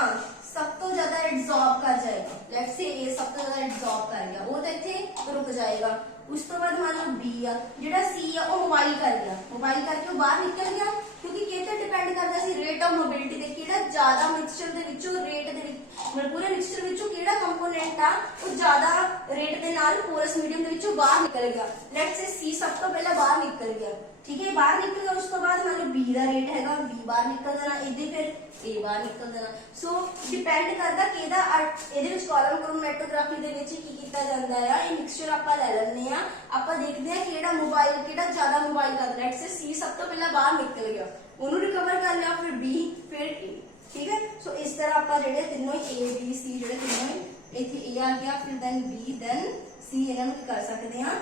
सब तो ज्यादा एब्जॉर्ब कर जाएगा, लेट्स से ए सब तो ज्यादा एब्जॉर्ब कर गया, वो तो इत्थे रुक जाएगा। उस तो बाद मान लो बी आ, जेड़ा सी आ वो मोबाइल कर गया, मोबाइल करके वो बाहर निकल गया, क्योंकि किते डिपेंड करदा सी रेट ऑफ मोबिलिटी ते किहड़ा ज्यादा मिक्सचर दे विचों रेट दे मतलब पूरे मिक्सचर विचों किहड़ा कंपोनेंट आ वो ज्यादा रेट दे नाल पोरस मीडियम दे विचों बाहर निकल गया। लेट्स से सी सब तो पहले बाहर निकल गया, ठीक है, बाहर निकल गया। उस तो बाद मान लो बी का रेट हैगा, बी बाहर निकल जाना, इधर फिर ए बाहर निकल जाना। सो डिपेंड करदा किहदा ਇਹਦੇ ਵਿੱਚ ਕਾਲਮ ਕ੍ਰੋਮੈਟੋਗ੍ਰਾਫੀ ਦੇ ਵਿੱਚ ਕੀ ਕੀਤਾ ਜਾਂਦਾ ਆ। ਇਹ ਮਿਕਸਚਰ ਆਪਾਂ ਲੈ ਲੈਂਦੇ ਆ, ਆਪਾਂ ਦੇਖਦੇ ਆ ਕਿਹੜਾ ਮੋਬਾਈਲ ਕਿਹੜਾ ਜ਼ਿਆਦਾ ਮੋਬਾਈਲ ਕਰਦਾ। ਲੈਟਸ ਸੇ ਸੀ ਸਭ ਤੋਂ ਪਹਿਲਾਂ ਬਾਹਰ ਨਿਕਲ ਗਿਆ, ਉਹਨੂੰ ਰਿਕਵਰ ਕਰ ਲਿਆ, ਫਿਰ ਬੀ, ਫਿਰ ਏ, ਠੀਕ ਹੈ। ਸੋ ਇਸ ਤਰ੍ਹਾਂ ਆਪਾਂ ਜਿਹੜੇ ਤਿੰਨੋਂ ਏ ਬੀ ਸੀ ਜਿਹੜੇ ਤਿੰਨੋਂ ਇੱਥੇ ਏ ਆ ਗਿਆ, ਫਿਰ ਦੈਨ ਬੀ ਦੈਨ ਸੀ, ਇਹਨਾਂ ਨੂੰ ਕੀ ਕਰ ਸਕਦੇ ਆ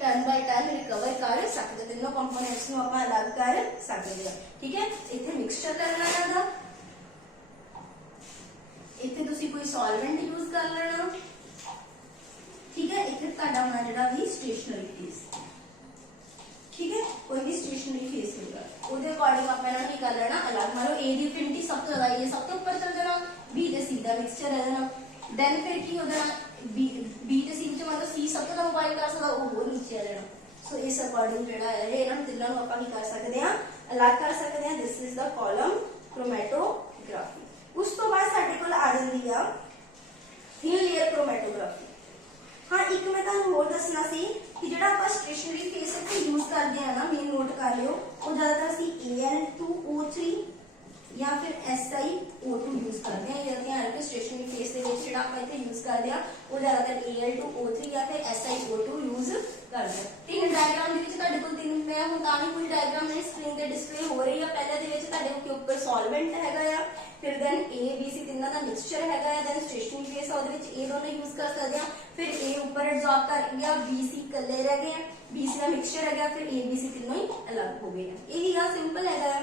10 by 10 रिकवर कर सकते, तीनों कंपोनेंट्स ਨੂੰ ਆਪਾਂ ਅਲੱਗ ਕਰ ਸਕਦੇ ਹਾਂ, ਠੀਕ ਹੈ। ਇੱਥੇ ਮਿਕਸਚਰ ਕਰਨਾ ਪੈਂਦਾ, ਇੱਥੇ ਤੁਸੀਂ ਕੋਈ ਸੋਲਵੈਂਟ ਯੂਜ਼ ਕਰ ਲੈਣਾ, ਠੀਕ ਹੈ। ਇੱਥੇ ਤੁਹਾਡਾ ਹੋਣਾ ਜਿਹੜਾ ਵੀ ਸਟੇਸ਼ਨਰੀ ਫੇਸ, ਠੀਕ ਹੈ, ਕੋਈ ਵੀ ਸਟੇਸ਼ਨਰੀ ਫੇਸ ਹੋਗਾ, ਉਹਦੇ ਅਕੋਰਡਿੰਗ ਆਪਾਂ ਇਹਨਾਂ ਨੂੰ ਕੀ ਕਰ ਲੈਣਾ ਅਲੱਗ। ਮੰਨ ਲਓ A ਦੀ ਅਫਿਨਿਟੀ ਸਭ ਤੋਂ ਜ਼ਿਆਦਾ ਇਹ ਸਭ ਤੋਂ ਉੱਪਰ ਚਲ ਜਾਣਾ, B ਤੇ C ਦਾ ਮਿਕਸਚਰ ਰਹਿ ਜਾਣਾ, ਦੈਨ ਫਿਰ ਕੀ ਹੋ ਜਾਣਾ बी ਤੇ C ਵਿੱਚ ਮਤਲਬ C ਸਭ ਤੋਂ ਜ਼ਿਆਦਾ ਮੋਬਾਈਲ ਕਰ ਸਕਦਾ, ਉਹ ਹੋਰ ਨੀਚੇ ਆ ਜਾਣਾ। ਸੋ ਇਸ ਅਕੋਰਡਿੰਗ ਜਿਹੜਾ ਹੈ ਇਹਨਾਂ ਨੂੰ ਤਿੰਨਾਂ ਨੂੰ ਆਪਾਂ ਕੀ ਕਰ ਸਕਦੇ ਹਾਂ ਅਲੱਗ ਕਰ ਸਕਦੇ ਹਾਂ। This is the column chromatography. ਉਸ ਤੋਂ ਬਾਅਦ ਸਾਡੇ ਕੋਲ ਆ ਜਾਂਦੀ ਆ ਥਿਨ ਲੇਅਰ ਕ੍ਰੋਮੈਟੋਗ੍ਰਾਫੀ। ਹਾਂ, ਇੱਕ ਮੈਂ ਤੁਹਾਨੂੰ ਹੋਰ ਦੱਸਣਾ ਸੀ ਕਿ ਜਿਹੜਾ ਆਪਾਂ ਸਟੇਸ਼ਨਰੀ ਫੇਸ ਇੱਥੇ ਯੂਜ਼ ਕਰਦੇ ਆ ਨਾ, ਮੇਨ ਨੋਟ ਕਰ ਲਿਓ, ਉਹ ਜ਼ਿਆਦਾਤਰ ਅਸੀਂ Al2O3 या फिर SiO2 यूज करते हैं। या ध्यान रखिए स्टेशनरी फेस ਦੇ ਵਿੱਚ ਜਿਹੜਾ ਆਪਾਂ ਇੱਥੇ ਯੂਜ਼ ਕਰਦੇ ਆ ਉਹ ਜ਼ਿਆਦਾਤਰ Al2O3 ਜਾਂ ਫਿਰ SiO2 ਯੂਜ਼ ਕਰਦੇ ਆ। ਤਿੰਨ ਡਾਇਗਰਾਮ ਦੇ ਵਿੱਚ ਤੁਹਾਡੇ ਕੋਲ ਤਿੰਨ, ਮੈਂ ਹੁਣ ਤਾਂ ਨਹੀਂ ਕੋਈ ਡਾਇਗਰਾਮ ਨਹੀਂ ਸਕਰੀਨ ਤੇ ਡਿਸਪਲੇ ਹੋ ਰਹੀ ਆ। ਪਹਿਲੇ ਦੇ ਵਿੱਚ ਤੁਹਾਡੇ ਕੋਲ ਉੱਪਰ ਸੋਲਵੈਂਟ ਹੈਗਾ ਆ, ਫਿਰ ਦੈਨ A B C ਤਿੰਨਾਂ ਦਾ ਮਿਕਸਚਰ ਹੈਗਾ ਆ, ਦੈਨ ਸਟੇਸ਼ਨਰੀ ਫੇਸ ਆ ਉਹਦੇ ਵਿੱਚ ਇਹ ਦੋਨੋਂ ਯੂਜ਼ ਕਰ ਸਕਦੇ ਆ, ਫਿਰ A ਉੱਪਰ ਐਬਜ਼ੌਰਬ ਕਰ ਗਿਆ, B C ਇਕੱਲੇ ਰਹਿ ਗਏ ਆ, B C ਦਾ ਮਿਕਸਚਰ ਹੈਗਾ, ਫਿਰ A B C ਤਿੰਨੋਂ ਹੀ ਅਲੱਗ ਹੋ ਗਏ ਆ। ਇਹ ਹੀ ਆ ਸਿੰਪਲ ਹੈਗਾ ਆ,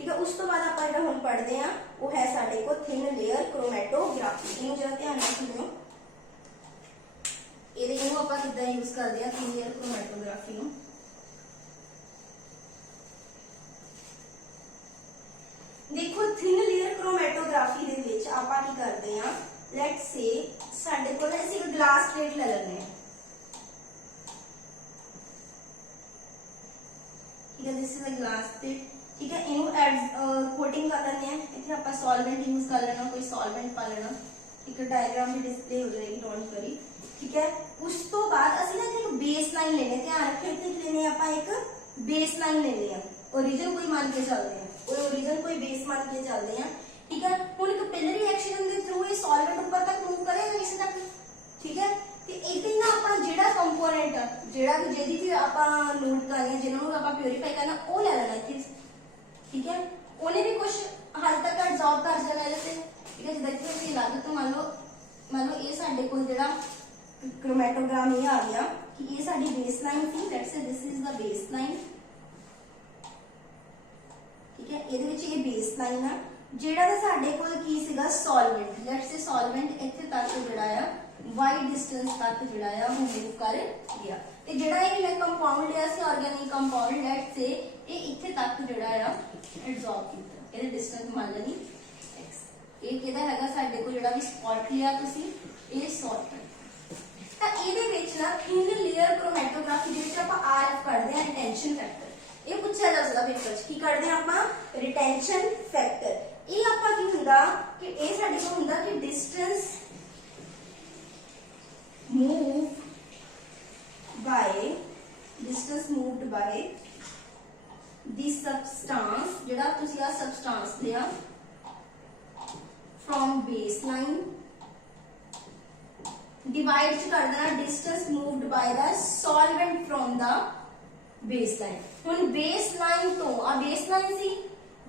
ठीक है। उस तो बाद आप ਜਿਹੜਾ ਹੁਣ ਪੜ੍ਹਦੇ ਆ ਉਹ ਹੈ ਸਾਡੇ ਕੋਲ ਥਿਨ ਲੇਅਰ ਕ੍ਰੋਮੈਟੋਗ੍ਰਾਫੀ। ਇਹਨੂੰ ਜਰਾ ਧਿਆਨ ਨਾਲ ਸੁਣਿਓ, ਇਹਨੂੰ ਆਪਾਂ ਕਿੱਦਾਂ ਯੂਜ਼ ਕਰਦੇ ਆ ਥਿਨ ਲੇਅਰ ਕ੍ਰੋਮੈਟੋਗ੍ਰਾਫੀ ਨੂੰ। ਦੇਖੋ ਥਿਨ ਲੇਅਰ ਕ੍ਰੋਮੈਟੋਗ੍ਰਾਫੀ ਦੇ ਵਿੱਚ ਆਪਾਂ ਕੀ ਕਰਦੇ ਆ, ਲੈਟਸ ਸੇ ਸਾਡੇ ਕੋਲ ਅਸੀਂ ਇੱਕ ਗਲਾਸ ਪਲੇਟ ਲੈ ਲੈਂਦੇ ਆ, ਠੀਕ ਹੈ, this is a glass plate, ठीक है। इनू कोटिंग कर लेने हैं, इतने आप सॉल्वेंट यूज कर लेना, कोई सॉल्वेंट पा लेना, ठीक है, डायग्राम भी डिस्प्ले हो जाएगी, डोंट वरी, ठीक है। उस तो बाद असं ना एक बेस लाइन लेने, ध्यान रखिए इतने लेने आप एक बेस लाइन लेने हैं, ओरिजिन कोई मान के चलते हैं, कोई ओरिजिन कोई बेस मान के चलते हैं, ठीक है। हुण कैपिलरी रिएक्शन के थ्रू ये सॉल्वेंट ऊपर तक मूव करेगा इस तक, ठीक है। ਤੇ ਇਦਾਂ ਨਾ ਆਪਾਂ ਜਿਹੜਾ ਕੰਪੋਨੈਂਟ ਜਿਹੜਾ ਵੀ ਜਿਹਦੀ ਵੀ ਆਪਾਂ ਨੋਟ ਕਰਨੀ ਹੈ, ਜਿਹਨਾਂ ਨੂੰ ਆਪਾਂ ਪਿਉਰੀਫਾਈ ਕਰਨਾ, ਉਹ ਲੈ ਲੈਣਾ ਇੱਥੇ, ठीक है। उन्हें भी कुछ हद तक एब्जॉर्ब कर जाना है, ठीक है। जिदा कि ਅਸੀਂ ਲੱਗ ਤੋਂ ਮੰਨ ਲਓ ਇਹ ਸਾਡੇ ਕੋਲ ਜਿਹੜਾ ਕ੍ਰੋਮੈਟੋਗ੍ਰਾਮ ਇਹ ਆ ਗਿਆ ਕਿ ਇਹ ਸਾਡੀ baseline C, let's say this is the baseline, ਠੀਕ ਹੈ। ਇਹਦੇ ਵਿੱਚ ਇਹ ਬੇਸਲਾਈਨ ਆ, ਜਿਹੜਾ ਤਾਂ ਸਾਡੇ ਕੋਲ ਕੀ ਸੀਗਾ ਸੋਲਵੈਂਟ, ਲੈਟਸ ਸੇ ਸੋਲਵੈਂਟ ਇੱਥੇ ਤੱਕ ਜਿਹੜਾ ਆ ਵਾਈਡ ਡਿਸਟੈਂਸ ਤੱਕ ਜਿਹੜਾ ਆ ਉਹ ਮੂਵ ਕਰ ਗਿਆ, ਤੇ ਜਿਹੜਾ ਇਹ ਮੈਂ ਕੰਪਾਊਂਡ ਲਿਆ ਸੀ ਆਰਗੈਨਿਕ ਕੰਪਾਊਂਡ, ਲੈਟਸ ਸੇ ਇਹ ਇੱਥੇ ਤੱਕ ਜਿਹੜਾ ਆ ਐਬਜ਼ੌਰਬ ਕੀਤਾ, ਇਹਦਾ ਡਿਸਟੈਂਸ ਮੰਨ ਲੈਣੀ x। ਇਹ ਕਿਹਦਾ ਹੈਗਾ ਸਾਡੇ ਕੋਲ ਜਿਹੜਾ ਵੀ ਸਪੌਟ ਲਿਆ ਤੁਸੀਂ, ਇਹ ਸੌਲਵੈਂਟ। ਤਾਂ ਇਹਦੇ ਵਿੱਚ ਨਾ ਥਿਨ ਲੇਅਰ ਕ੍ਰੋਮੈਟੋਗ੍ਰਾਫੀ ਦੇ ਵਿੱਚ ਆਪਾਂ RF ਕੱਢਦੇ ਆ, ਰਿਟੈਂਸ਼ਨ ਫੈਕਟਰ। ਇਹ ਪੁੱਛਿਆ ਜਾ ਸਕਦਾ ਪੇਪਰ 'ਚ, ਕੀ ਕੱਢਦੇ ਆ ਆਪਾਂ ਰਿਟੈਂਸ਼ਨ ਫੈਕਟਰ। ਇਹ ਆਪਾਂ ਕੀ ਹੁੰਦਾ ਕਿ ਇਹ ਸਾਡੇ ਕੋਲ ਹੁੰਦਾ ਕਿ distance moved by the substance, ਜਿਹੜਾ ਤੁਸੀਂ ਆ substance ਲਿਆ from baseline divide ਚ ਕਰ ਦੇਣਾ distance moved by the solvent from the baseline। ਹੁਣ baseline ਤੋਂ ਆ baseline ਸੀ,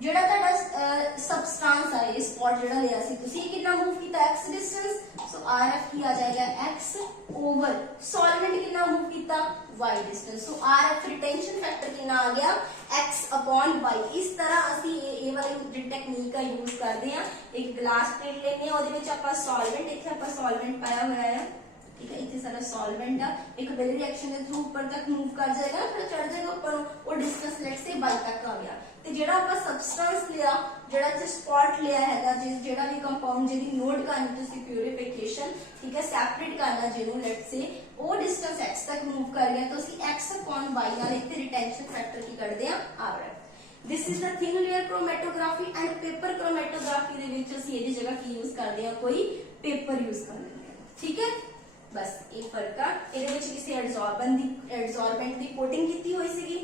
ਜਿਹੜਾ ਤੁਹਾਡਾ ਸਬਸਟੈਂਸ ਹੈ, ਇਹ ਸਪॉट ਜਿਹੜਾ ਲਿਆ ਸੀ ਤੁਸੀਂ, ਕਿੰਨਾ ਮੂਵ ਕੀਤਾ x ਡਿਸਟੈਂਸ, ਸੋ RF ਕੀ ਆ ਜਾਏਗਾ x ਓਵਰ ਸੋਲਵੈਂਟ ਕਿੰਨਾ ਮੂਵ ਕੀਤਾ y ਡਿਸਟੈਂਸ, ਸੋ RF ਰਿਟੈਂਸ਼ਨ ਫੈਕਟਰ ਕਿੰਨਾ ਆ ਗਿਆ x upon y। ਇਸ ਤਰ੍ਹਾਂ ਅਸੀਂ ਇਹ ਵਾਲੀ ਜਿਹੜੀ ਟੈਕਨੀਕ ਆ ਯੂਜ਼ ਕਰਦੇ ਆ। ਇੱਕ ਗਲਾਸ ਪਲੇਟ ਲੈਂਦੇ ਆ, ਉਹਦੇ ਵਿੱਚ ਆਪਾਂ ਸੋਲਵੈਂਟ, ਇੱਥੇ ਆਪਾਂ ਸੋਲਵੈਂਟ ਪਾਇਆ ਹੋਇਆ ਹੈ, ठीक है, इतने सारा सॉल्वेंट है, एक बेली रिएक्शन के थ्रू ऊपर तक मूव कर जाएगा, फिर चढ़ जाएगा ऊपर, वो डिस्टेंस लेट से y तक आ गया। ਤੇ ਜਿਹੜਾ ਆਪਾਂ ਸਬਸਟੈਂਸ ਲਿਆ, ਜਿਹੜਾ ਇੱਥੇ ਸਪॉट ਲਿਆ ਹੈਗਾ, ਜਿਹੜਾ ਵੀ ਕੰਪਾਊਂਡ ਜਿਹਦੀ ਨੋਟ ਕਰਨੀ ਤੁਸੀਂ ਪਿਊਰੀਫਿਕੇਸ਼ਨ, ਠੀਕ ਹੈ, ਸੈਪਰੇਟ ਕਰਨਾ ਜਿਹਨੂੰ ਲੈਟ ਸੇ, ਉਹ ਡਿਸਟੈਂਸ x ਤੱਕ ਮੂਵ ਕਰ ਗਿਆ, ਤਾਂ ਅਸੀਂ x upon y ਨਾਲ ਇੱਥੇ ਰਿਟੈਂਸ਼ਨ ਫੈਕਟਰ ਕੀ ਕੱਢਦੇ ਆ RF। This is the thin layer chromatography and paper chromatography ਦੇ ਵਿੱਚ ਅਸੀਂ ਇਹਦੀ ਜਗ੍ਹਾ ਕੀ ਯੂਜ਼ ਕਰਦੇ ਆ, ਕੋਈ ਪੇਪਰ ਯੂਜ਼ ਕਰ ਲੈਂਦੇ ਆ, ਠੀਕ ਹੈ। बस एक फर्क आ, ਇਹਦੇ ਵਿੱਚ ਕਿਸੇ ਐਡਜ਼ੋਰਬੈਂਟ ਦੀ ਕੋਟਿੰਗ ਕੀਤੀ ਹੋਈ ਸੀਗੀ,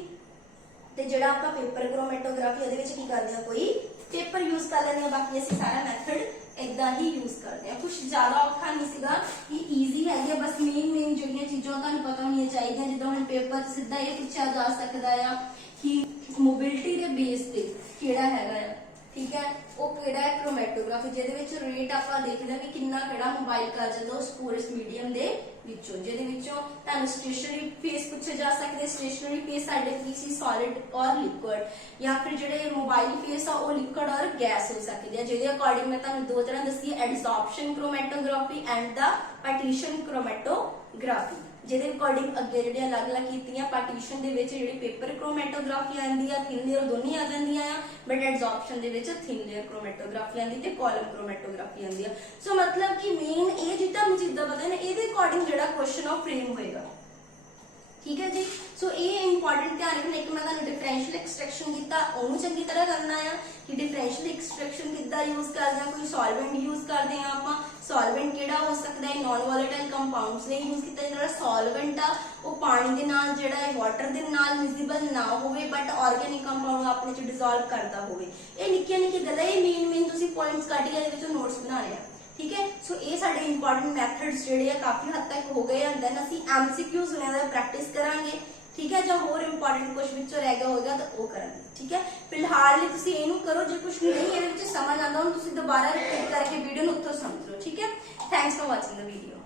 ਤੇ ਜਿਹੜਾ ਆਪਾਂ ਪੇਪਰ ਕ੍ਰੋਮੈਟੋਗ੍ਰਾਫੀ ਉਹਦੇ ਵਿੱਚ ਕੀ ਕਰਦੇ ਆ, ਕੋਈ ਪੇਪਰ ਯੂਜ਼ ਕਰ ਲੈਂਦੇ ਆ। ਬਾਕੀ ਅਸੀਂ ਸਾਰਾ ਮੈਥਡ ਇਦਾਂ ਹੀ ਯੂਜ਼ ਕਰਦੇ ਆ, ਕੁਝ ਜ਼ਿਆਦਾ ਔਖਾ ਨਹੀਂ ਸੀਗਾ, ਇਹ ਈਜ਼ੀ ਹੈਗਾ। ਬਸ ਮੇਨ ਜਿਹੜੀਆਂ ਚੀਜ਼ਾਂ ਤੁਹਾਨੂੰ ਪਤਾ ਹੋਣੀਆਂ ਚਾਹੀਦੀਆਂ, ਜਿੱਦਾਂ ਹੁਣ ਪੇਪਰ ਸਿੱਧਾ ਇਹ ਪੁੱਛਿਆ ਜਾ ਸਕਦਾ ਆ ਕਿ ਮੋਬਿਲਿਟੀ ਦੇ ਬੇਸ ਤੇ ਕਿਹੜਾ ਹੈਗਾ ਆ, ਠੀਕ ਹੈ, ਉਹ ਕਿਹੜਾ ਹੈ ਕ੍ਰੋਮੈਟੋਗ੍ਰਾਫੀ, ਜਿਹਦੇ ਵਿੱਚ ਰੇਟ ਆਪਾਂ ਦੇਖਦੇ ਹਾਂ ਕਿ ਕਿੰਨਾ ਕਿਹੜਾ ਮੋਬਾਈਲ ਕਰ ਜਾਂਦਾ ਉਸ ਪੂਰੇ ਮੀਡੀਅਮ ਦੇ ਵਿੱਚੋਂ, ਜਿਹਦੇ ਵਿੱਚੋਂ ਤੁਹਾਨੂੰ ਸਟੇਸ਼ਨਰੀ ਫੇਸ ਪੁੱਛੇ ਜਾ ਸਕਦੇ। ਸਟੇਸ਼ਨਰੀ ਫੇਸ ਸਾਡੇ ਕੀ ਸੀ, ਸੋਲਿਡ ਔਰ ਲਿਕੁਇਡ, ਜਾਂ ਫਿਰ ਜਿਹੜੇ ਮੋਬਾਈਲ ਫੇਸ ਆ ਉਹ ਲਿਕੁਇਡ ਔਰ ਗੈਸ ਹੋ ਸਕਦੇ ਆ, ਜਿਹਦੇ ਅਕੋਰਡਿੰਗ ਮੈਂ ਤੁਹਾਨੂੰ ਦੋ ਤਰ੍ਹਾਂ ਦੱਸੀ, ਐਡਜ਼ੌਰਪਸ਼ਨ ਕ੍ਰੋਮੈਟੋਗ੍ਰਾਫੀ ਐਂਡ ਦਾ ਪਾਰਟੀਸ਼ਨ ਕ੍ਰੋਮੈਟੋਗ੍ਰਾਫੀ, ਜਿਹਦੇ ਅਕੋਰਡਿੰਗ ਅੱਗੇ ਜਿਹੜੇ ਅਲੱਗ-ਅਲੱਗ ਕੀਤੀਆਂ। ਪਾਰਟੀਸ਼ਨ ਦੇ ਵਿੱਚ ਜਿਹੜੀ ਪੇਪਰ ਕ੍ਰੋਮੈਟੋਗ੍ਰਾਫੀ ਆਂਦੀ ਆ, ਥਿਨ ਲੇਅਰ ਦੋਨੀ ਆ ਜਾਂਦੀਆਂ ਆ, ਬਟ ਐਡਜ਼ੌਰਪਸ਼ਨ ਦੇ ਵਿੱਚ ਥਿਨ ਲੇਅਰ ਕ੍ਰੋਮੈਟੋਗ੍ਰਾਫੀ ਆਂਦੀ ਤੇ ਕਾਲਮ ਕ੍ਰੋਮੈਟੋਗ੍ਰਾਫੀ ਆਂਦੀ ਆ। ਸੋ ਮਤਲਬ ਕਿ ਮੇਨ ਇਹ ਜਿੱਦਾਂ ਤੁਹਾਨੂੰ ਚੀਜ਼ਾਂ ਪਤਾ ਨੇ, ਇਹਦੇ ਅਕੋਰਡਿੰਗ ਜਿਹੜਾ ਕੁਐਸਚਨ ਆ ਫਰੇਮ ਹੋਏਗਾ, ਠੀਕ ਹੈ ਜੀ। ਸੋ ਇਹ ਇੰਪੋਰਟੈਂਟ ਧਿਆਨ ਰੱਖਣਾ। ਇੱਕ ਮੈਂ ਤੁਹਾਨੂੰ ਡਿਫਰੈਂਸ਼ੀਅਲ ਐਕਸਟ੍ਰੈਕਸ਼ਨ ਕੀਤਾ, ਉਹਨੂੰ ਚੰਗੀ ਤਰ੍ਹਾਂ ਕਰਨਾ ਆ ਕਿ ਡਿਫਰੈਂਸ਼ੀਅਲ ਐਕਸਟ੍ਰੈਕਸ਼ਨ ਕਿੱਦਾਂ ਯੂਜ਼ ਕਰਦੇ ਆ, ਕੋਈ ਸੋਲਵੈਂਟ ਯੂਜ਼ ਕਰਦੇ ਆ ਆਪਾਂ, ਸੋਲਵੈਂਟ ਕਿਹੜਾ ਹੋ ਸਕਦਾ ਹੈ, ਨਾਨ ਵੋਲੇਟਾਈਲ ਕੰਪਾਊਂਡਸ ਲਈ ਯੂਜ਼ ਕੀਤਾ। ਜਿਹੜਾ ਸੋਲਵੈਂਟ ਆ ਉਹ ਪਾਣੀ ਦੇ ਨਾਲ, ਜਿਹੜਾ ਹੈ ਵਾਟਰ ਦੇ ਨਾਲ ਮਿਸਿਬਲ ਨਾ ਹੋਵੇ, ਬਟ ਆਰਗੈਨਿਕ ਕੰਪਾਊਂਡ ਆਪਣੇ ਚ ਡਿਸੋਲਵ ਕਰਦਾ ਹੋਵੇ। ਇਹ ਨਿੱਕੀਆਂ ਨਿੱਕੀਆਂ ਗੱਲਾਂ, ਇਹ ਮੇਨ ਤੁਸੀਂ ਪੁਆਇੰਟਸ ਕੱਢ ਕੇ ਇਹਦੇ ਵਿੱਚੋਂ ਨੋਟਸ ਬਣਾ ਲਿਆ, ठीक है। सो ये साडे इंपॉर्टेंट मैथड्स जिहड़े काफी हद तक हो गए हैं। दैन असीं MCQs उन्हां दा प्रैक्टिस करांगे, ठीक है। जो होर इंपॉर्टेंट कुछ विचों रह गया होगा तो वो करांगे, ठीक है। फिलहाल लिए तुसीं इहनूं करो, जो कुछ नहीं इहदे विच समझ आंदा हुण तुसीं दोबारा रिपीट करके वीडियो नूं उत्थों समझ लो, ठीक है। Thanks for watching the video.